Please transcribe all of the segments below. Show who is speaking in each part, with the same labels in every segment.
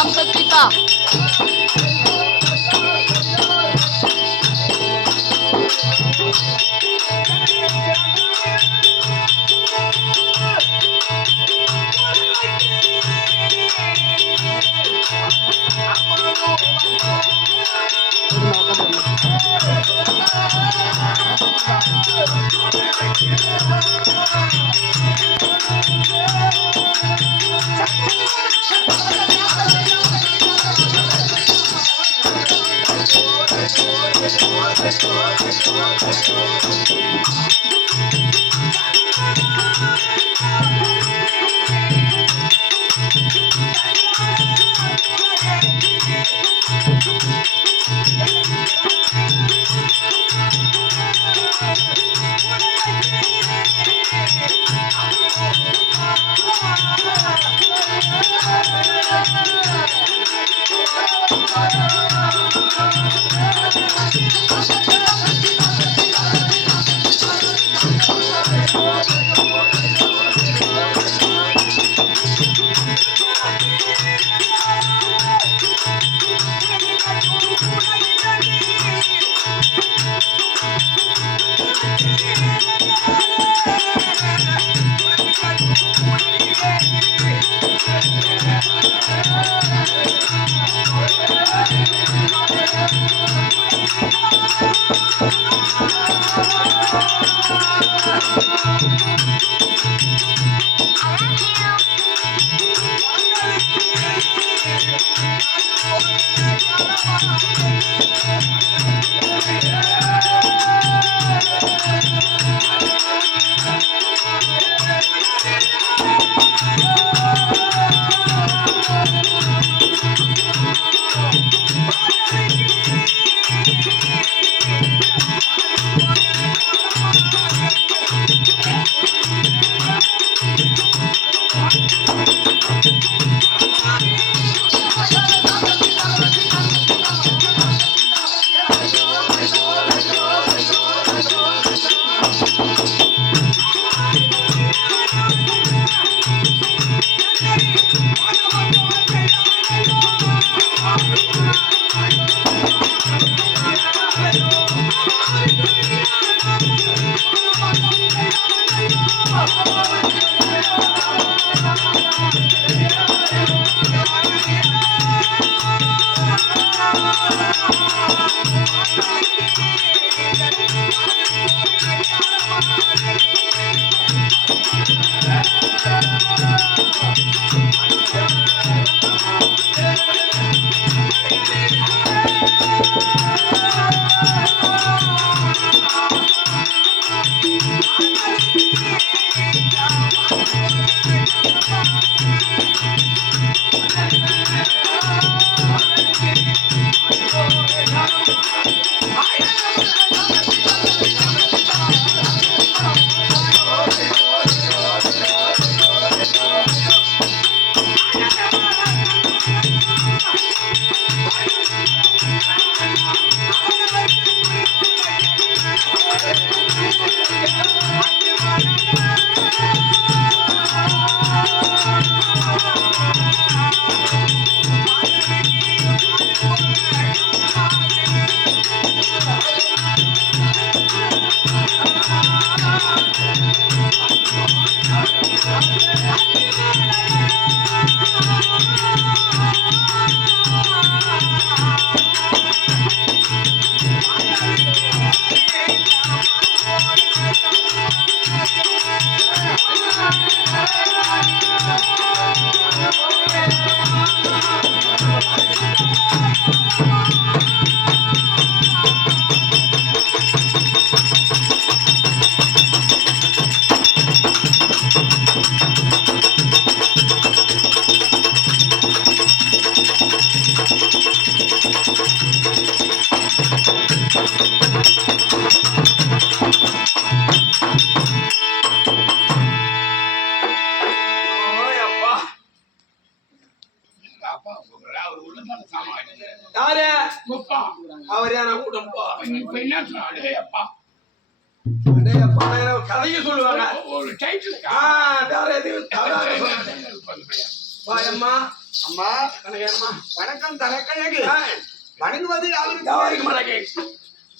Speaker 1: राम
Speaker 2: भक्त
Speaker 1: का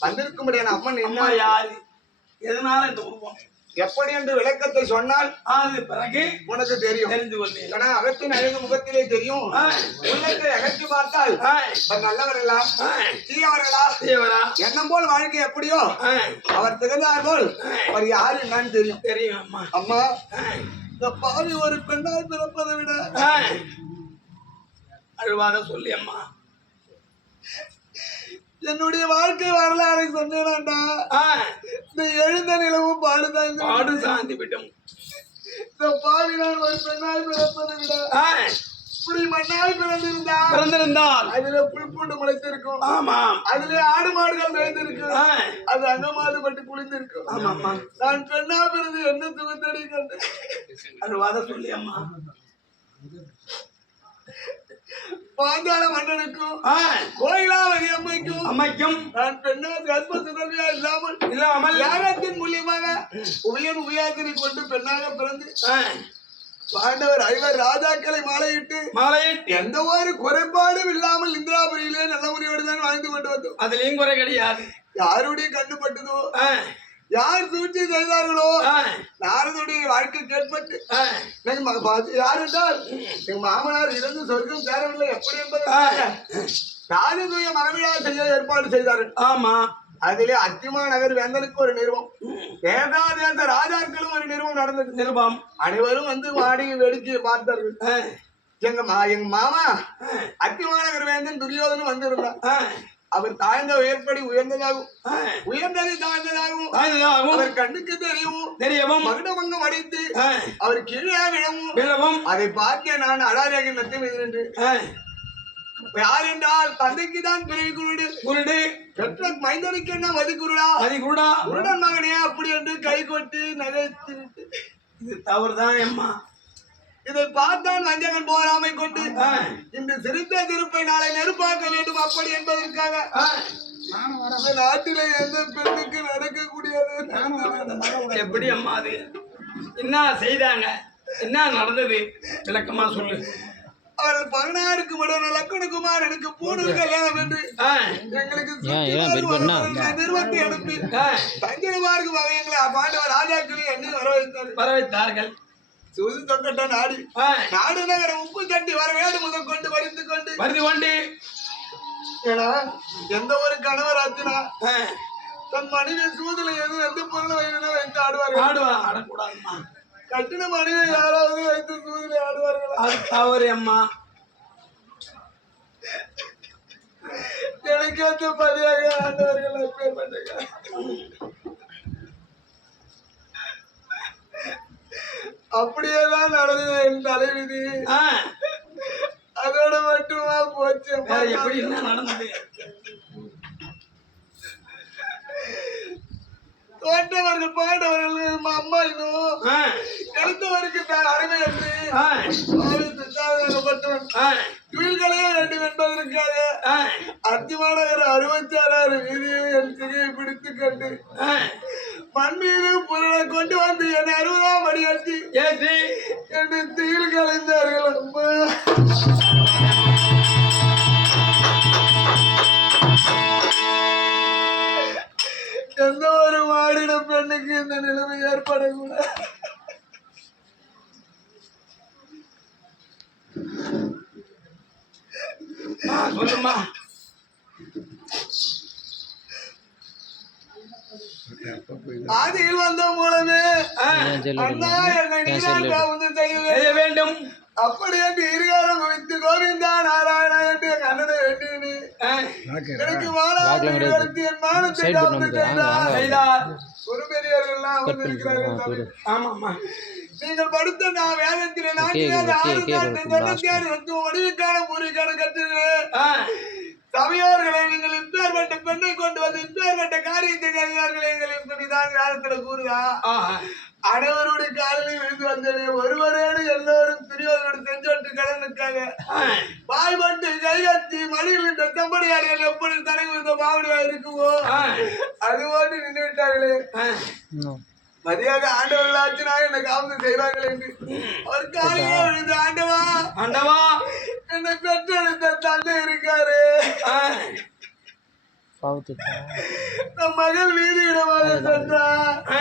Speaker 2: வந்திருக்கும்படியான அம்மன்
Speaker 1: அம்மா
Speaker 2: என்ன
Speaker 1: யாரு? எதனால இந்த உருவம்
Speaker 2: எப்படி என்று விளக்கத்தை சொன்னால்
Speaker 1: பிறகு
Speaker 2: உனக்கு தெரியும்.
Speaker 1: தெரிந்து கொண்டேன்.
Speaker 2: அகத்தின் அழகு முகத்திலே தெரியும். உள்ளத்தை அகற்றி பார்த்தால் நல்லவர்களா தீயவர்களா?
Speaker 1: தேவரா
Speaker 2: எண்ணம் போல் வாழ்க்கை எப்படியோ அவர் திகழ்ந்தார் போல் அவர் யாரு என்னன்னு தெரியும்.
Speaker 1: தெரியும் அம்மா.
Speaker 2: அம்மா இந்த பாவி ஒரு பெண்ணாய் பிறப்பதை விட.
Speaker 1: அழுவாத சொல்லி அம்மா.
Speaker 2: என்னுடைய வாழ்க்கை வரலாறு சொன்னேன்டா
Speaker 1: ஆ,
Speaker 2: இந்த எழுந்த நிலவும் பாடுதான்
Speaker 1: பாடு சாந்தி விட்டும்
Speaker 2: இந்த பாவி நான் ஒரு பெண்ணாய் பிறப்பதை விட இப்படி மண்ணாய் பிறந்திருந்தா
Speaker 1: பிறந்திருந்தால்.
Speaker 2: அதுல புல்பூண்டு முளைத்திருக்கும்.
Speaker 1: ஆமாம்.
Speaker 2: அதுல ஆடு மாடுகள் மேய்ந்திருக்கும்.
Speaker 1: ஆ,
Speaker 2: அது அங்கமாது பட்டு குளிந்திருக்கும்.
Speaker 1: ஆமாம்மா.
Speaker 2: நான் பெண்ணா பிறந்து என்ன சுகத்தடி கண்டு?
Speaker 1: அழுவாத சொல்லி அம்மா.
Speaker 2: பாஞ்சால மன்னனுக்கும்
Speaker 1: ஆ,
Speaker 2: கோயிலாவதி அம்மைக்கும்
Speaker 1: அம்மைக்கும்
Speaker 2: நான் பெண்ணா கர்ப்ப சுதர்வியா இல்லாமல்
Speaker 1: இல்லாமல்
Speaker 2: யாகத்தின் மூலியமாக உயர் உயர்த்தினை கொண்டு பெண்ணாக பிறந்து பாண்டவர் ஐவர் ராஜாக்களை மாலையிட்டு
Speaker 1: மாலையிட்டு
Speaker 2: எந்த ஒரு குறைபாடும் இல்லாமல் இந்திராபுரியிலே நல்ல முறையோடு தான் வாழ்ந்து கொண்டு வந்தோம்.
Speaker 1: அதுலயும் குறை கிடையாது?
Speaker 2: யாருடைய கண்டுபட்டதோ யார் சூழ்ச்சி செய்தார்களோ? நாரதுடைய வாழ்க்கை கேட்பட்டு. மக பார்த்து யார் என்றால் எங்க மாமனார் இறந்து சொர்க்கம் சேரவில்லை. எப்படி என்பது
Speaker 1: ஆ.
Speaker 2: ராஜதுய மகவிழா செய்ய ஏற்பாடு செய்தார்கள்
Speaker 1: ஆமா.
Speaker 2: அதிலே அத்திமா நகர் வேந்தனுக்கு ஒரு நிறுவம் தேசாதேச ராஜாக்களும் ஒரு நிறுவம் நடந்தது.
Speaker 1: நிருபம்.
Speaker 2: அனைவரும் வந்து மாடி வேடிக்கையை பார்த்தார்கள். எங்க மா எங்க மாமா அத்திமாநகர் வேந்தன் துரியோதனும் வந்திருந்தார்.
Speaker 1: ஆ,
Speaker 2: அவர் தாழ்ந்த உயர்படி உயர்ந்ததாகும். உயர்ந்தது தாழ்ந்ததாகவும்
Speaker 1: அதுதாகும்
Speaker 2: அவர் கண்ணுக்கு தெரியவும்
Speaker 1: தெரியவும்
Speaker 2: மகுடமங்கம் அடித்து அவர் கீழே விழவும்
Speaker 1: விழவும்
Speaker 2: அதை பார்க்க நான் அடாதேகன் நத்தி மீது நின்று
Speaker 1: ஆ,
Speaker 2: யார் என்றால் தந்தைக்கு தான் பிறவி குருடு
Speaker 1: குருடு
Speaker 2: பெற்ற மைந்தனுக்கு என்ன மதி குருடா
Speaker 1: அது கூட
Speaker 2: குருடன் மகனே அப்படி என்று கை கொட்டி நகைத்து
Speaker 1: இது தவறுதான் அம்மா
Speaker 2: இதை பார்த்தான் வஞ்சகன் போராமை கொண்டு இந்த சிறுத்த திருப்பை நாளை நெருப்பாக்க வேண்டும் அப்படி என்பதற்காக. நாட்டிலே எந்த பெண்ணுக்கு நடக்கக்கூடியது?
Speaker 1: எப்படி அம்மா அது? என்ன செய்தாங்க? என்ன நடந்தது? விளக்கமா சொல்லு.
Speaker 2: அவர்கள் பதினாறுக்கு லக்குணகுமார் எனக்கு பூணூர் கல்யாணம் என்று எங்களுக்கு? நிறுவனத்தை அனுப்பி
Speaker 1: ஆ,
Speaker 2: தஞ்சனமாருக்கு வகை எங்களை பாண்டவர் ராஜாக்களை எண்ணி வர சூது தொக்கட்ட நாடி. நகர உப்பு தட்டி வர வேடு முதல் கொண்டு வரித்து கொண்டு.
Speaker 1: வருது கொண்டு
Speaker 2: ஏன்னா எந்த ஒரு கணவர் ஆச்சுனா
Speaker 1: ஆ,
Speaker 2: தன் மனைவி சூதுல எது எந்த பொருள் வைக்கணும் வைத்து ஆடுவார்கள்.
Speaker 1: ஆடுவா ஆடக்கூடாதும்மா
Speaker 2: கட்டின மனைவி யாராவது வைத்து சூதுல ஆடுவார்களா?
Speaker 1: அது தவறு அம்மா.
Speaker 2: எனக்கு வந்து பதியாக ஆண்டவர்கள் அப்பேற்பட்டங்க அப்படியேதான் நடந்தது என் தலைவிதி. அதோட மட்டுமா போச்சு.
Speaker 1: எப்படி என்ன நடந்தது?
Speaker 2: தோற்றவர்கள் பாண்டவர்கள் அம்மா இன்னும்
Speaker 1: ஆ,
Speaker 2: எடுத்தவருக்கு தான் அருமை என்று
Speaker 1: ஆ,
Speaker 2: பாவித்துப்பட்டவன்
Speaker 1: ஆ,
Speaker 2: துயில்களையே வேண்டும் என்பதற்காக அத்திமாநகர் அறுபத்தி ஆறாறு வீதியும் என் சிகையை பிடித்து கண்டு
Speaker 1: ஆ.
Speaker 2: மண் மீது புரளை கொண்டு வந்து என் அறுபதாம் அடி அட்டி
Speaker 1: ஏற்றி
Speaker 2: என்னை தீயில் கலைந்தார்கள் அம்மா. எந்த ஒரு மாடின பெண்ணுக்கு இந்த நிலைமை ஏற்படக்கூடாது
Speaker 1: சொல்லுமா
Speaker 2: ஆதியில் வந்த மூலமே அண்ணா என்னை நீதான்
Speaker 1: வேண்டும்.
Speaker 2: அப்படி என்று இருகாரம் குவித்து கோவிந்தா நாராயணா என்று என் அண்ணனை எனக்கு மாணவர்கள் எடுத்து என் மானத்தை ஒரு பெரியவர்கள்லாம்.
Speaker 3: புரியுது.
Speaker 1: ஆமாம்மா.
Speaker 2: நீங்கள் படுத்த நான் வேதத்திலே நான் ஆறு வந்து ஒளிவுக்கான பூரிக்கான கற்றுகிறேன் கூறுதா
Speaker 1: ஆ,
Speaker 2: அனைவருடைய காலையில் விழுந்து வந்தேனே ஒருவரேடு எல்லோரும் துரியோதனோடு செஞ்சோட்டு கடனுக்காக வாய் பட்டு கைகட்டி மடியில் இந்த செம்படியார்கள் எப்படி தலை விழுந்த மாவடியா இருக்குமோ?
Speaker 1: ஆ,
Speaker 2: அது போட்டு நின்று விட்டார்களே. மதியாக ஆண்டவர்களாச்சுனா என்னை காவந்து செய்வார்கள் என்று. அவர் காலையே விழுந்து ஆண்டவா
Speaker 1: ஆண்டவா.
Speaker 2: என்னை பெற்றெடுத்த தந்தை இருக்காரு. நம் மகள் வீதியிடமாக சென்றா.
Speaker 1: ஆ,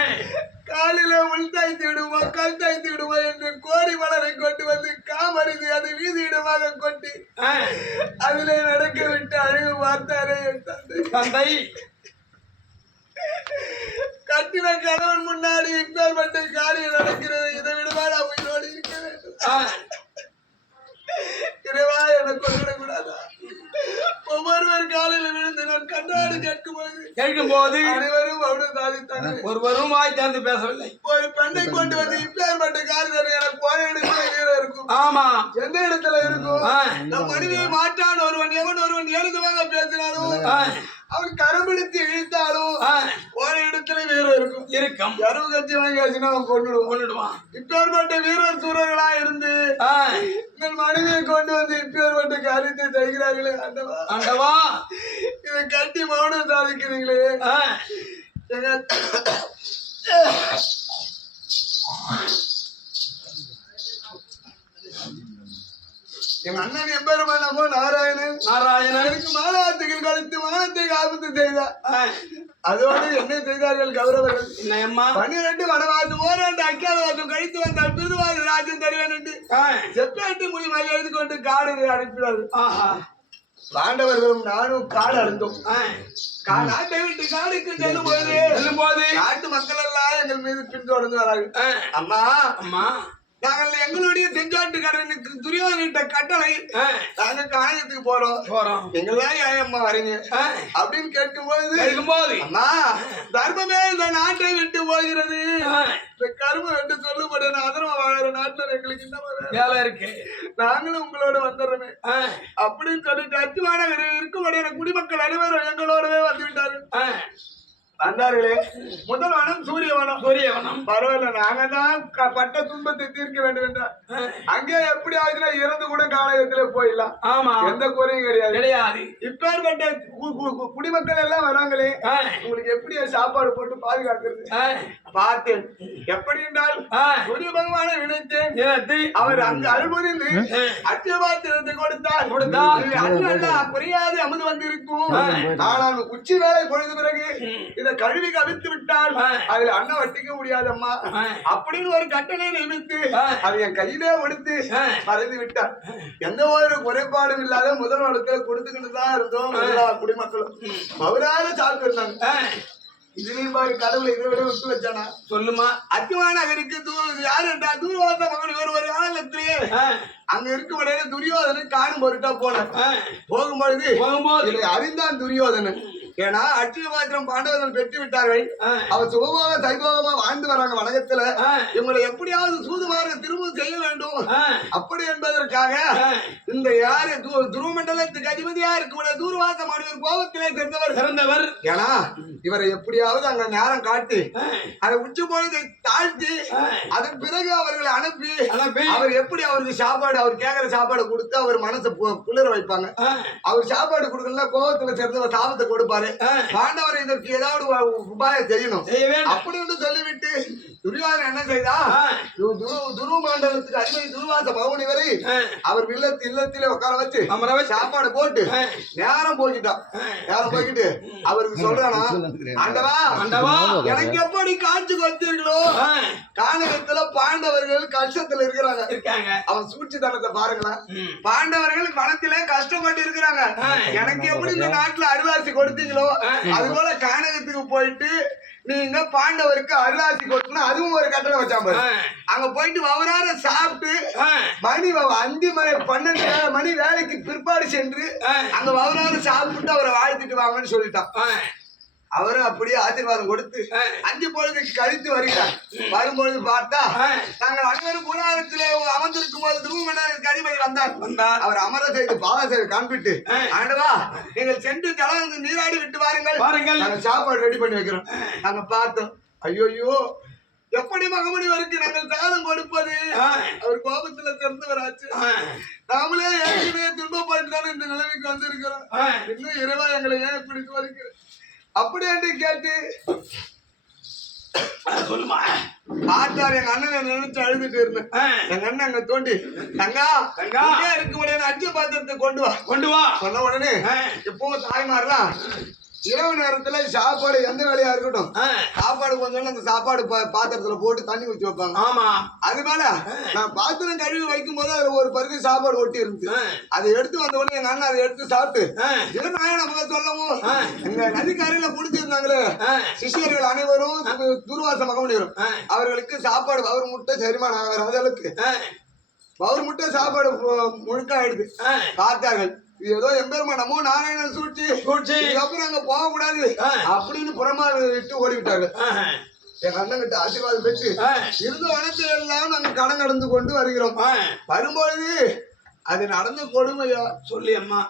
Speaker 2: காலில உள் தாய்த்து விடுமா கல் தாய்த்து விடுமா என்று கோடி மலரை கொண்டு வந்து காமறிந்து அதை வீதியிடமாக கொட்டி
Speaker 1: ஆ.
Speaker 2: அதிலே நடக்க விட்டு அழகு பார்த்தாரே என் தந்தை.
Speaker 1: தந்தை.
Speaker 2: கட்டின கணவன் முன்னாடி இப்பேற்பட்ட காரியம் நடக்கிறது. இதை விடுவாடா உயிரோடு இருக்க வேண்டும்.
Speaker 1: ஆ,
Speaker 2: இறைவா எனக்கு கொண்டுவிடக்கூடாதா ஒவ்வொருவர் காலையில் விழுந்து நான் கண்ணாடி கேட்கும்போது
Speaker 1: கேட்கும்போது
Speaker 2: அனைவரும்
Speaker 1: ஒருவரும் வாய் திறந்து பேசவில்லை.
Speaker 2: ஒரு பெண்ணை கொண்டு வந்து இப்பேற்பட்ட காரியம் எனக்கு போன இடத்துல வீரம் இருக்கும்.
Speaker 1: ஆமா.
Speaker 2: எந்த இடத்துல இருக்கும்? நம் மனைவியை மாற்றான் ஒருவன் எவன் ஒருவன் எழுதுவாங்க பேசினாலும் அவன் கரம்பிடித்து இழுத்தாலும் போன இடத்துல வீரம் இருக்கும்.
Speaker 1: இருக்கும்.
Speaker 2: கருவு கட்சி வாங்கியாச்சுன்னா அவன் கொண்டுடுவான்
Speaker 1: கொண்டுடுவான்
Speaker 2: இப்பேற்பட்ட வீரர் சூரர்களா இருந்து எங்கள் மனைவியை கொண்டு வந்து இப்பேற்பட்ட காரியத்தை செய்கிறார்களே ஆண்டவா. இதை கட்டி மௌனம் சாதிக்கிறீங்களே எங்க எங்க அண்ணன் எம்பெருமான் நமோ நாராயணன்
Speaker 1: நாராயணன்.
Speaker 2: எனக்கு மாலாத்துகள் கழித்து மானத்தை ஆபத்து செய்தார் அதோடு என்ன செய்தார்கள் கௌரவர்கள். பன்னிரண்டு வனவாசு ஓராண்டு அக்கியாதவாசம் கழித்து வந்தால் திருவாரூர் ராஜ்யம் தருவேன் என்று செப்பேட்டு மொழிமால் எழுதி கொண்டு காடு அனுப்பினார்கள்.
Speaker 1: ஆஹா.
Speaker 2: பாண்டவர்களும் நானும் காடு அழுந்தோம். நாட்டை விட்டு காடுக்கு செல்லும் போது
Speaker 1: செல்லும்போது?
Speaker 2: நாட்டு மக்கள் எல்லாம் எங்கள் மீது பின்தொடர்ந்து வரார்கள்.
Speaker 1: ஆ,
Speaker 2: அம்மா
Speaker 1: அம்மா.
Speaker 2: நாங்கள் எங்களுடைய செஞ்சாட்டு கடனுக்கு துரியோதனிட்ட கட்டளை நாங்க காயத்துக்கு போறோம்.
Speaker 1: போறோம்.
Speaker 2: எங்கெல்லாம் ஏன் அம்மா வரீங்க அப்படின்னு கேட்கும்போது
Speaker 1: கேட்கும்போது
Speaker 2: அம்மா தர்மமே இந்த நாட்டை விட்டு போகிறது. இந்த கருமம் என்று சொல்லுபடி அதர்ம வாழற நாட்டுல எங்களுக்கு என்ன வேலை?
Speaker 1: வேலை இருக்கு.
Speaker 2: நாங்களும் உங்களோட வந்துடுறோமே. அப்படின்னு சொல்லிட்டு அச்சுவானவர் இருக்கும்படியான குடிமக்கள் அனைவரும் எங்களோடவே வந்து விட்டார்கள்
Speaker 1: ஆ,
Speaker 2: வந்தார்களே முதல் வனம் சூரிய வனம்
Speaker 1: சூரியவனம்.
Speaker 2: பரவாயில்ல நாங்க தான் பட்ட துன்பத்தை தீர்க்க வேண்டும் என்றார்
Speaker 1: ஆ,
Speaker 2: அங்கே எப்படி ஆகுதுன்னா இறந்து கூட காலகத்துல போயிடலாம்.
Speaker 1: ஆமா.
Speaker 2: எந்த குறையும் கிடையாது.
Speaker 1: கிடையாது.
Speaker 2: இப்பேற்பட்ட குடிமக்கள் எல்லாம் வராங்களே உங்களுக்கு எப்படி சாப்பாடு போட்டு பாதுகாக்கிறது? பார்த்தேன். எப்படி என்றால் சூரிய பகவானை நினைத்தேன். அவர் அங்கு அருள்புரிந்து அச்சபாத்திரத்தை கொடுத்தார்
Speaker 1: கொடுத்தார்.
Speaker 2: இது அல்ல குறையாது அமுது வந்திருக்கும். ஆனால் உச்சி வேலை பொழுது பிறகு
Speaker 1: ம்.
Speaker 2: கழுவி கவித்து விட்டால். அதுல அண்ணன் வட்டிக்க முடியாதம்மா. அப்படின்னு ஒரு கட்டளை நியமித்து. அதை என் கையிலே கொடுத்து
Speaker 1: ஆ.
Speaker 2: மறைந்து விட்டார். எந்த ஒரு குறைபாடும் இல்லாத முதல் வளத்துல கொடுத்துக்கிட்டு தான் இருந்தோம் எல்லா குடிமக்களும். அவராக சாப்பிட்டு இருந்தாங்க.
Speaker 1: ஆ,
Speaker 2: இதுலயும் பாரு கடவுளை இதை விட விட்டு வச்சானா?
Speaker 1: சொல்லுமா.
Speaker 2: அத்திமான நகருக்கு தூ- யார் என்றால் தூர்வாச மகன் இவர் ஒரு காலத்திலேயே அங்க இருக்கும் இடையில துரியோதனை காணும் பொருட்டா போனார்
Speaker 1: ஆ,
Speaker 2: போகும்பொழுது
Speaker 1: போகும்போது
Speaker 2: அறிந்தான் துரியோதனன். ஏன்னா அட்சய பாத்திரம் பாண்டவர்கள் பெற்று விட்டார்கள் அவர் சுகமாக தைபோகமா வாழ்ந்து வராங்க வணக்கத்துல. இவங்களை எப்படியாவது சூதுமாற திரும்ப செய்ய வேண்டும். அப்படி என்பதற்காக
Speaker 1: ஆ,
Speaker 2: இந்த யாரு? து- துருவமண்டலத்துக்கு அதிபதியா இருக்கக்கூடிய தூர்வாச மாணவர் கோபத்திலே சேர்ந்தவர்
Speaker 1: சிறந்தவர்.
Speaker 2: ஏன்னா இவரை எப்படியாவது அங்க நேரம் காட்டி அதை உச்சி பொழுதை தாழ்த்தி அதன் பிறகு அவர்களை அனுப்பி. அவர் எப்படி அவருக்கு சாப்பாடு அவர் கேட்கிற சாப்பாடு கொடுத்து அவர் மனசை குளிர வைப்பாங்க? அவர் சாப்பாடு கொடுக்கலன்னா கோபத்துல சேர்ந்து சாபத்தை கொடுப்பாரு. பாண்டவர் இதற்கு ஏதாவது உபாயம் செய்யணும்.
Speaker 1: செய்ய வேண்டும்.
Speaker 2: அப்படின்னு சொல்லிவிட்டு துரியோதனன் என்ன செய்தா? துருவ மண்டலத்துக்கு அதிபதி துருவாச பவுனி வரை அவர் இல்லத்து இல்லத்திலே உட்கார வச்சு
Speaker 1: அமர வச்சு.
Speaker 2: சாப்பாடு போட்டு. நேரம் போய்கிட்டான் நேரம் போய்கிட்டு அவருக்கு சொல்றானா ஆண்டவா
Speaker 1: ஆண்டவா.
Speaker 2: எனக்கு எப்படி காட்சி கொடுத்தீர்களோ கானகத்துல பாண்டவர்கள் கஷ்டத்துல இருக்கிறாங்க
Speaker 1: இருக்காங்க
Speaker 2: அவன் சூழ்ச்சித்தனத்தை பாருங்களேன்
Speaker 1: ம்.
Speaker 2: பாண்டவர்கள் பணத்திலே கஷ்டப்பட்டு இருக்கிறாங்க. எனக்கு எப்படி இந்த நாட்டுல அருளாசி கொடுத்தீங்களோ. அது போல கானகத்துக்கு போயிட்டு நீங்க பாண்டவருக்கு அருளாசி கொடுக்கணும் அதுவும் ஒரு கட்டளை வச்சான் பாரு. அங்க போயிட்டு வவரார சாப்பிட்டு மணி அஞ்சு மணி பன்னெண்டு மணி வேலைக்கு பிற்பாடு சென்று. அங்க வவரார சாப்பிட்டு அவரை வாழ்த்திட்டு வாங்கன்னு சொல்லிட்டான். அவரும் அப்படியே ஆசீர்வாதம் கொடுத்து. அஞ்சு பொழுதுக்கு கழித்து வருகிறார் வரும்பொழுது பார்த்தா. நாங்கள் அனைவரும் கூடாரத்திலே அமர்ந்திருக்கும் போது துருவமண்டலத்துக்கு அதிபதி வந்தார்
Speaker 1: வந்தார்.
Speaker 2: அவர் அமர செய்து பாத செய்து காண்பிட்டு. ஆண்டவா நீங்கள் சென்று தலந்து நீராடி விட்டு வாருங்கள்
Speaker 1: வாருங்கள்.
Speaker 2: நாங்கள் சாப்பாடு ரெடி பண்ணி வைக்கிறோம் நாங்க பார்த்தோம் ஐயோயோ எப்படி மகமுனிவருக்கு நாங்கள் தானம் கொடுப்பது. அவர் கோபத்துல திறந்தவராச்சு
Speaker 1: ஆ,
Speaker 2: நாமளே ஏற்கனவே துன்பப்பட்டு தானே இந்த நிலைமைக்கு வந்திருக்கிறோம். இன்னும் இறைவா எங்களை ஏன் இப்படி சோதிக்கிற அப்படி என்று கேட்டு
Speaker 4: சொல்லுமா?
Speaker 2: ஆத்தார் எங்க அண்ணனை நினைச்சு அழுதுட்டு இருந்தேன். எங்க அண்ணன் அங்க தோண்டி தங்கா
Speaker 1: தங்கா.
Speaker 2: இருக்க உடனே அஞ்சு பாத்திரத்தை கொண்டு வா.
Speaker 1: கொண்டு வா.
Speaker 2: சொன்ன உடனே
Speaker 1: ஆ,
Speaker 2: எப்பவும் தாய்மாரெல்லாம் இரவு நேரத்துல சாப்பாடு எந்த வேலையா இருக்கட்டும். சாப்பாடு கொஞ்சம் அந்த சாப்பாடு பாத்திரத்துல போட்டு தண்ணி ஊற்றி வைப்பாங்க.
Speaker 1: ஆமா.
Speaker 2: அது மேல நான் பாத்திரம் கழுவி வைக்கும் போது அதுல ஒரு பருகு சாப்பாடு ஒட்டி இருந்துச்சு. அதை எடுத்து வந்த உடனே எங்க அண்ணன் அதை எடுத்து சாப்பிட்டு இளநாயன நமக்கு சொல்லவும். எங்க நதிக்கரையில குடிச்சிருந்தாங்களே சிஷியர்கள் அனைவரும் து- துர்வாச மகமுனிவரும்
Speaker 1: ஆ,
Speaker 2: அவர்களுக்கு சாப்பாடு பவர் முட்டை செரிமானம் ஆகிற அளவுக்கு.
Speaker 1: ஆ,
Speaker 2: பவர் முட்டை சாப்பாடு முழுக்க ஆயிடுது. பார்த்தார்கள் ஏதோ எம்பெருமா நம்ம நாராயணன் சூழ்ச்சி.
Speaker 1: சூழ்ச்சி.
Speaker 2: இதுக்கப்புறம் அங்க போக கூடாது. அப்படின்னு புறமாறு விட்டு ஓடி விட்டார்கள்
Speaker 1: ஆ,
Speaker 2: எங்க அண்ணன் கிட்ட ஆசீர்வாதம் பெற்று இருந்த வனத்தை எல்லாம் நாங்க கடன் கடந்து கொண்டு வருகிறோம். வரும்பொழுது அது நடந்த கொடுமையா?
Speaker 1: சொல்லி அம்மா.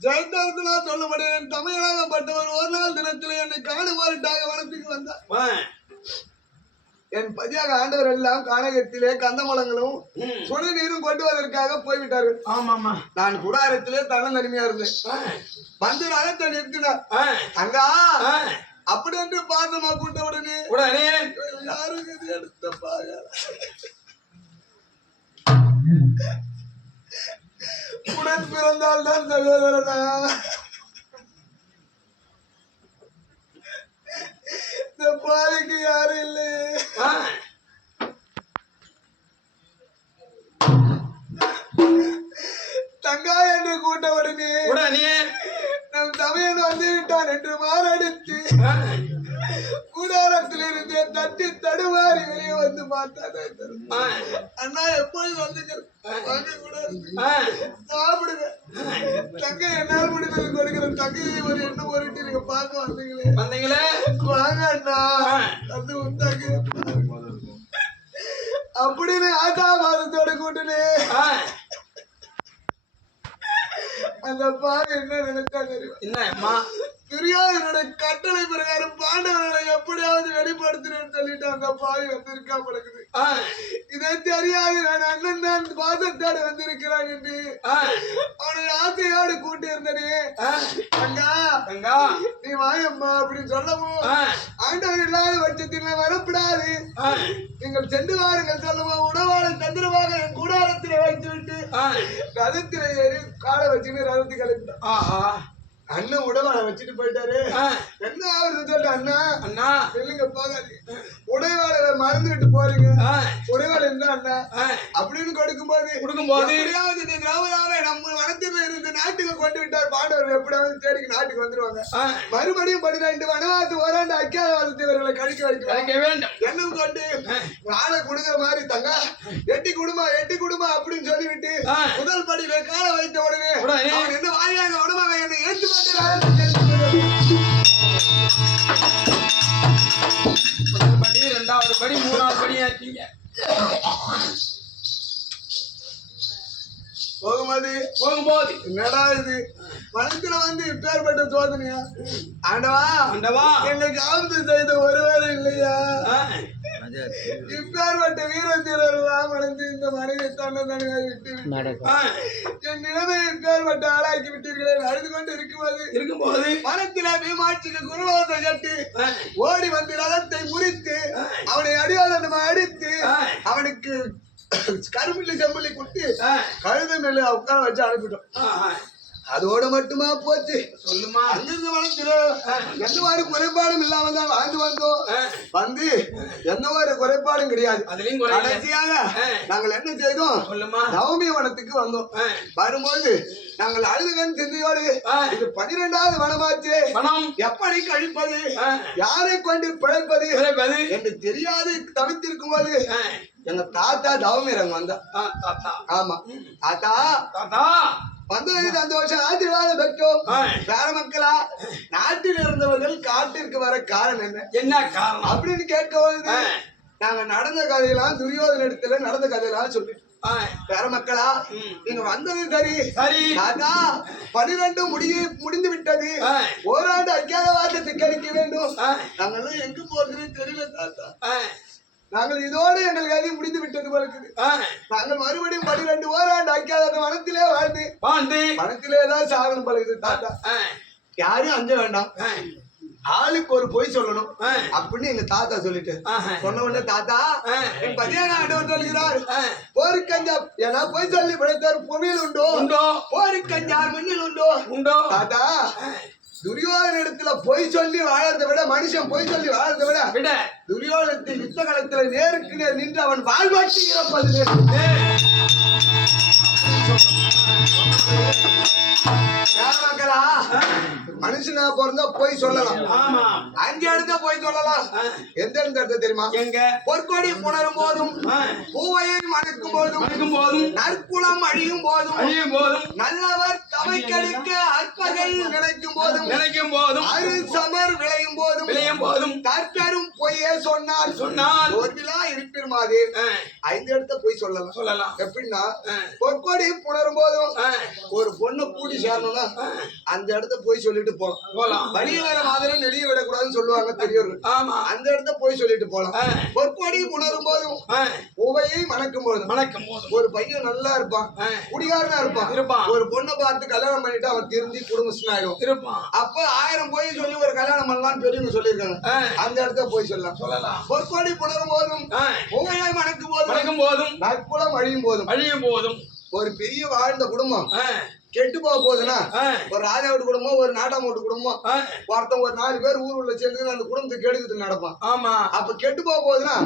Speaker 2: ஜெயந்தரத்தினா சொல்லப்பட என் தமிழகப்பட்டவர் ஒரு நாள் தினத்துல என்னை காணுமாறுட்டாக வனத்துக்கு வந்தார். என் பதியாக ஆண்டவர் எல்லாம் கானகத்திலே கந்தமலங்களும். சுடு நீரும் கொண்டுவதற்காக போய்விட்டார்கள்.
Speaker 1: ஆமாம்மா.
Speaker 2: நான் குடாரத்திலே தன்னந்தனிமையா இருந்தேன்.
Speaker 1: ஆ,
Speaker 2: வந்து ரகத்தை நிறுத்தினார். அங்கா. அப்படி என்று பாசமா கூட்ட உடனே
Speaker 1: உடனே.
Speaker 2: யாரும் இது எடுத்த பாக உடன் பிறந்தால் தான் சகோதரனா? இந்த பாவிக்கு யாரும் இல்லையே. தங்கா என்று கூட்ட உடனே
Speaker 1: உடனே?
Speaker 2: நம் தமையன் வந்து விட்டான் என்று மாரடித்து.
Speaker 1: ஆ,
Speaker 2: கூடாரத்தில் இருந்து தட்டி தடுமாறி வெளியே வந்து பார்த்தானே
Speaker 1: ஆ,
Speaker 2: அண்ணா எப்பொழுது.
Speaker 1: ஆ,
Speaker 2: சாப்பிடுங்க. தங்கை என்னால் முடிந்தது கொடுக்கிறேன் தங்கையை ஒரு எண்ணம் போரிட்டு நீங்க பார்க்க வந்தீங்களே.
Speaker 1: வந்தீங்களே?
Speaker 2: வாங்க அண்ணா. வந்து உண்டாங்க அப்படின்னு ஆசாபாதத்தோட கூட்டுனே.
Speaker 1: ஆ,
Speaker 2: அந்த பாவி என்ன நினைச்சா தெரியும்?
Speaker 1: என்ன அம்மா
Speaker 2: துரியோதனோட கட்டளை பிரகாரம் பாண்டவர்களை எப்படியாவது வெளிப்படுத்துறேன்னு சொல்லிட்டு அந்த பாவி வந்திருக்கா பழகுது இதை தெரியாது நான் அண்ணன் தான் பாசத்தோடு வந்திருக்கிறான் என்று
Speaker 1: ஆ,
Speaker 2: அவனை ஆசையோடு கூட்டி இருந்தனே. அங்கா
Speaker 1: தங்கா
Speaker 2: நீ வாயம்மா அப்படின்னு சொல்லவும் ஆண்டவர் இல்லாத பட்சத்தில் வரப்படாது நீங்கள் சென்று வாருங்கள் சொல்லவும் உணவாளை தந்திரமாக என் கூடாரத்தில் வைத்து விட்டு. ரதத்தில் ஏறி காலை வச்சுன்னு ரதத்தை கிளம்பிட்டான். அண்ணன் உடவாளை வச்சுட்டு போயிட்டாரு. என்ன ஆகுதுன்னு சொல்லிட்டு அண்ணா?
Speaker 1: அண்ணா.
Speaker 2: இல்லைங்க போகாதீங்க. உடைவாளை மறந்துவிட்டு போறீங்க உடைவாள் என்ன அண்ணா. அப்படின்னு கொடுக்கும்போது
Speaker 1: கொடுக்கும்போது
Speaker 2: இந்த திரௌபதாவை நம்ம வனத்தில் இருந்து நாட்டுக்கு கொண்டு விட்டார் பாண்டவர்கள் எப்படியாவது தேடிக்கு நாட்டுக்கு வந்துருவாங்க. மறுபடியும் பன்னிரண்டு வனவாசு ஓராண்டு அக்கியாவாசத்தை இவர்களை கழிக்க
Speaker 1: கிடைக்க வேண்டும்.
Speaker 2: எண்ணம் கொண்டு ஆளை கொடுக்குற மாதிரி தங்க எட்டி குடுமா எட்டி குடுமா அப்படின்னு சொல்லிவிட்டு. முதல் படியில காலை வைத்த உடனே என்ன வாயாக உடமாக என்னை ஏற்று மாட்டேன்
Speaker 1: படி மூணாவது படி ஏற்றீங்க
Speaker 2: போகும்போது
Speaker 1: போகும்போது.
Speaker 2: என்னடா இது? மனசுல வந்து இப்பேற்பட்ட சோதனையா? ஆண்டவா
Speaker 1: ஆண்டவா.
Speaker 2: எங்களுக்கு ஆபத்து செய்த ஒருவர் இப்பேற்பட்ட வீரத்தீரர்களாம் அடைந்து இந்த மனைவி தன்னதனையாக விட்டு. என் நிலைமை இப்பேற்பட்ட ஆளாக்கி விட்டீர்களே அழுது கொண்டு இருக்கும்போது
Speaker 1: இருக்கும்போது
Speaker 2: மனத்தில பீமாட்சிக்கு குருவாசை கட்டி ஓடி வந்து ரதத்தை முறித்து அவனை அடியாளம் அடித்து. அவனுக்கு கரும்பிள்ளி செம்பிள்ளி குத்தி
Speaker 1: ஆ,
Speaker 2: கழுதை மேல உட்கார வச்சு அனுப்பிட்டோம்
Speaker 1: ஆ, ஆ.
Speaker 2: அதோட மட்டுமா போச்சு?
Speaker 1: சொல்லுமா?
Speaker 2: அங்கிருந்து எந்த மாதிரி குறைபாடும் இல்லாம தான் வாழ்ந்து வந்தோம் வந்து எந்த ஒரு குறைபாடும் கிடையாது. கடைசியாக. நாங்கள் என்ன செய்தோம்? நவமி வனத்துக்கு வந்தோம். வரும்போது நாங்கள் அழுதுகன் சிந்தையோடு. இது பனிரெண்டாவது வனமாச்சு.
Speaker 1: பணம்
Speaker 2: எப்படி கழிப்பது. யாரை கொண்டு பிழைப்பது? என்று தெரியாது தவித்திருக்கும் போது எங்க தாத்தா தவமீரங்க வந்தா
Speaker 1: தாத்தா.
Speaker 2: ஆமா. தாத்தா.
Speaker 1: தாத்தா.
Speaker 2: வந்தது சந்தோஷம் ஆசீர்வாதம் பெற்றோம். வேற மக்களா நாட்டில் இருந்தவர்கள் காட்டிற்கு வர காரணம் என்ன?
Speaker 1: என்ன காரணம்?
Speaker 2: அப்படின்னு கேட்கும்போது. நாங்க நடந்த கதையெல்லாம் துரியோதன இடத்துல நடந்த கதையெல்லாம்
Speaker 1: ஆ,
Speaker 2: வேற மக்களா. நீங்க வந்தது சரி.
Speaker 1: சரி.
Speaker 2: தாத்தா பனிரெண்டு முடிய முடிந்து விட்டது. ஓராண்டு அஜாத வாசத்தை கழிக்க வேண்டும்.
Speaker 1: ஆ,
Speaker 2: நாங்களும் எங்க போகிறேன்னு தெரியல தாத்தா. நாங்கள் இதோடு எங்கள் கதை முடிந்து விட்டது போல இருக்குது. நாங்கள் மறுபடியும் பனிரெண்டு ஓராண்டு அஜாத வனத்திலே வாழ்ந்து
Speaker 1: வாழ்ந்து
Speaker 2: வனத்திலே தான் சாகனம் பழகுது தாத்தா.
Speaker 1: ஆ,
Speaker 2: யாரும் அஞ்ச வேண்டாம். ஆளுக்கு ஒரு பொய் சொல்லணும். அப்படின்னு எங்க தாத்தா சொல்லிட்டு. சொன்ன உடனே தாத்தா. என் பதினாறு ஆண்டவர் சொல்கிறார். போருக்கஞ்சா ஏன்னா பொய் சொல்லி பிழைத்தவர் புவியில் உண்டோ?
Speaker 1: உண்டோ?
Speaker 2: போருக்கஞ்சார் மண்ணில் உண்டோ?
Speaker 1: உண்டோ?
Speaker 2: தாத்தா துரியோதன இடத்துல பொய் சொல்லி வாழறதை விட மனுஷன் பொய் சொல்லி வாழறதை விட
Speaker 1: விட.
Speaker 2: துரியோதனத்தை யுத்த காலத்துல நேருக்கு நேர் நின்று அவன் வாழ்வாட்டி இறப்பது மனுஷனா பிறந்தா பொய் சொல்லலாம். அஞ்சு இடத்த பொய் சொல்லலாம். எந்த இடத்த தெரியுமா?
Speaker 1: எங்க?
Speaker 2: பொற்கொடி புணரும் போதும். பூவையை மணக்கும் போதும்
Speaker 1: மணக்கும் போதும்
Speaker 2: நற்குலம் அழியும் போதும்
Speaker 1: அழியும் போதும்
Speaker 2: நல்லவர் தமைக்கெடுக்க அற்பகல் நினைக்கும் போதும்
Speaker 1: நினைக்கும் போதும்
Speaker 2: அரு சமர் சொன்னார்.
Speaker 1: சொன்னால்
Speaker 2: ஒரு விழா இருப்பிருமாது
Speaker 1: ஆ,
Speaker 2: ஐந்து இடத்த பொய் சொல்லலாம்.
Speaker 1: சொல்லலாம்.
Speaker 2: எப்படின்னா. பொற்கொடி புணரும் போதும் ஒரு பொண்ணை கூட்டி சேரணும்னா அந்த இடத்த போய் சொல்லிட்டு போலாம்
Speaker 1: போலாம்.
Speaker 2: வழிய வர மாதிரி நெளிய விடக்கூடாதுன்னு சொல்லுவாங்க பெரியவர்கள்
Speaker 1: ஆமா.
Speaker 2: அந்த இடத்த போய் சொல்லிட்டு போலாம். பொற்கொடி புணரும் போதும்
Speaker 1: ஆ,
Speaker 2: பூவையை மணக்கும் போதும்
Speaker 1: வணக்கம் போதும்
Speaker 2: ஒரு பையன் நல்லா இருப்பான். குடிகாரனா இருப்பான்.
Speaker 1: இருப்பான்.
Speaker 2: ஒரு பொண்ணை பார்த்து கல்யாணம் பண்ணிட்டு அவன் திருந்தி குடும்பஸ்தன் ஆயிடும்
Speaker 1: இருப்பான்.
Speaker 2: அப்ப ஆயிரம் போய் சொல்லி ஒரு கல்யாணம் பண்ணலாம்னு பெரியவங்க சொல்லியிருக்காங்க. அந்த இடத்த போய் சொல்லலாம்.
Speaker 1: சொல்லலாம்
Speaker 2: பொற்கொடி புணரும் போதும். பூவையை மணக்கும் போதும்.
Speaker 1: வணக்கம் போதும்.
Speaker 2: நற்குலம் அழியும் போதும்.
Speaker 1: அழியும் போதும்.
Speaker 2: ஒரு பெரிய வாழ்ந்த குடும்பம். கெட்டு போக போகுதுன்னா ஒரு ராஜா வீட்டு குடும்பம் ஒரு நாட்டாம வீட்டு குடும்பம் ஒருத்தன் ஒரு நாலு பேர் ஊர் உள்ள சேர்ந்து அந்த குடும்பத்தை கெடுக்கிட்டு நடப்பான்.
Speaker 1: ஆமா.
Speaker 2: அப்ப கெட்டு போக போகுதுன்னா.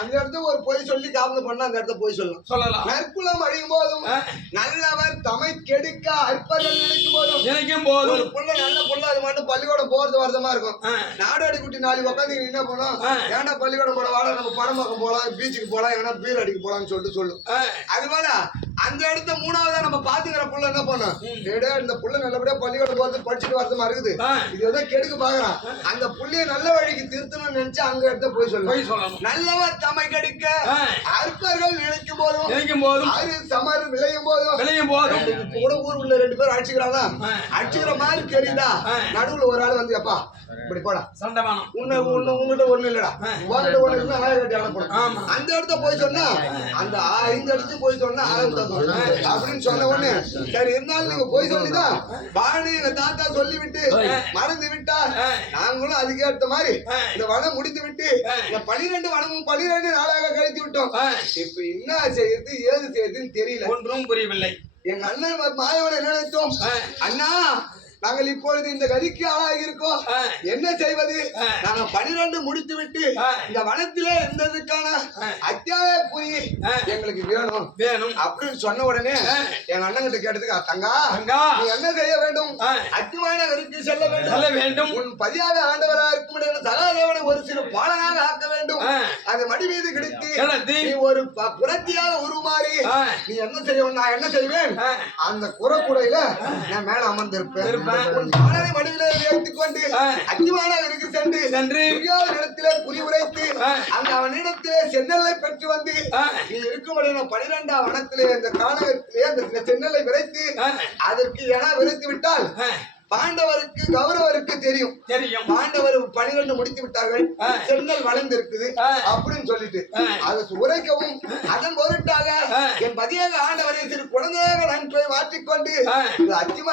Speaker 2: அந்த இடத்த ஒரு பொய் சொல்லி காவல் பண்ணா அந்த இடத்த போய் சொல்லலாம்.
Speaker 1: சொல்லலாம்.
Speaker 2: நற்குலம் அழியும் போதும் நல்லவர் தமை கெடுக்க அற்பர்கள் நினைக்கும் போதும்.
Speaker 1: நினைக்கும்
Speaker 2: ஒரு
Speaker 1: போதும்
Speaker 2: புள்ள நல்ல புள்ள அது மட்டும் பள்ளிக்கூடம் போறது வரதமா இருக்கும். நாடோடி குட்டி நாலு உட்காந்து என்ன பண்ணும். ஏன்டா பள்ளிக்கூடம் போட வாழ நம்ம படம் பார்க்க போலாம் பீச்சுக்கு போலாம் எங்கன்னா பீர் அடிக்க போலாம்னு சொல்லிட்டு சொல்லும். அது போல அந்த இடத்த மூணாவதா நம்ம பாத்துக்கிற புள்ள என்ன பண்ணும்? டேடே இந்த புள்ள நல்லபடியா பள்ளிக்கூடம் போறது படிச்சுட்டு வரதுமா இருக்குது. இது ஏதோ கெடுக்க பாக்குறான். அந்த புள்ளைய நல்ல வழிக்கு திருத்தணும்னு நினைச்சு அங்க இடத்த போய் சொல்லும்
Speaker 1: போய் சொல்லணும்.
Speaker 2: நல்லவர் தமை கடிக்க
Speaker 1: ஆ,
Speaker 2: அற்பர்கள் நினைக்கும் போதும்
Speaker 1: நினைக்கும் போதும்.
Speaker 2: சமர் விளையும் போதும்.
Speaker 1: விளையும் போதும்.
Speaker 2: கூட ஊர் உள்ள ரெண்டு பேரும் அடிச்சுக்கிறாங்க
Speaker 1: ஆ.
Speaker 2: அடிச்சுக்கிற மாதிரி தெரியுதா. நடுவுல ஒரு ஆள் வந்து அப்பா இப்படி போடா.
Speaker 1: சண்டை வேணும்.
Speaker 2: உன்னை உன்னை உங்ககிட்ட ஒண்ணு இல்லடா. உங்ககிட்ட ஒண்ணு இருந்தா வாய கட்டி அனுப்பணும்
Speaker 1: ஆமா.
Speaker 2: அந்த இடத்த போய் சொன்னா அந்த ஐந்து இடத்துக்கு போய் சொன்னா ஆரம்பித்தோம் அப்படின்னு சொன்ன உடனே சரி இருந்தாலும் நீங்க போய் சொல்லிதான். வாணி எங்க தாத்தா சொல்லிவிட்டு மறந்து விட்டார் நாங்களும் அதுக்கேற்ற மாதிரி இந்த வனம் முடித்து விட்டு இந்த பனிரெண்டு வனமும் பனிரெண்டு நாளாக கழித்து விட்டோம். இப்ப என்ன செய்யறது ஏது செய்யறதுன்னு தெரியல.
Speaker 1: ஒன்றும் புரியவில்லை.
Speaker 2: எங்க அண்ணன் மாயவனை என்ன நினைத்தோம்?
Speaker 1: ஆ.
Speaker 2: அண்ணா நாங்கள் இப்பொழுது இந்த கதிக்கு ஆளாகி இருக்கோம். என்ன செய்வது. நாங்க பனிரெண்டு முடித்து விட்டு. இந்த வனத்திலே இருந்ததுக்கான. அத்தியாய புரி. எங்களுக்கு வேணும்
Speaker 1: வேணும்
Speaker 2: அப்படின்னு சொன்ன உடனே. எங்க அண்ணன் கிட்ட கேட்டதுக்கு தங்கா நீ என்ன செய்ய வேண்டும்
Speaker 1: ஆ.
Speaker 2: அத்திமாநகருக்கு செல்ல வேண்டும்
Speaker 1: சொல்ல வேண்டும்
Speaker 2: உன் பதியாக ஆண்டவராக இருக்கும் சகாதேவனை ஒரு சிறு பாலனாக ஆக்க வேண்டும். அது மடி மீது கிடைத்து நீ ஒரு புரட்சியாக உருமாறி. நீ என்ன செய்யணும் நான் என்ன செய்வேன். அந்த குறக்குடையில நான் மேல அமர்ந்திருப்பேன் பாலனை மடிவில வைத்துக் கொண்டு
Speaker 1: ஆ.
Speaker 2: அத்திமாநகருக்கு சென்று
Speaker 1: சென்று
Speaker 2: இடத்திலே குறி உரைத்து. அந்த அவனிடத்திலே சென்னலை பெற்று வந்து. நீ இருக்கும்படியான பனிரெண்டாம் வனத்திலே இந்த காணகத்திலே அந்த சென்னலை விரைத்து. அதற்கு என விரைத்து விட்டால் பாண்டவருக்கு கௌரவருக்கு தெரியும்
Speaker 1: தெரியும்
Speaker 2: பாண்டவர் பனிரெண்டு முடித்து விட்டார்கள்
Speaker 1: ஆ.
Speaker 2: சென்னல் வளர்ந்திருக்குது
Speaker 1: ஆ.
Speaker 2: அப்படின்னு சொல்லிட்டு. அதை உரைக்கவும் அதன் பொருட்டாக. என் பதியாக ஆண்டவரை சிறு குழந்தையாக நன்றை மாற்றிக்கொண்டு அத்திமா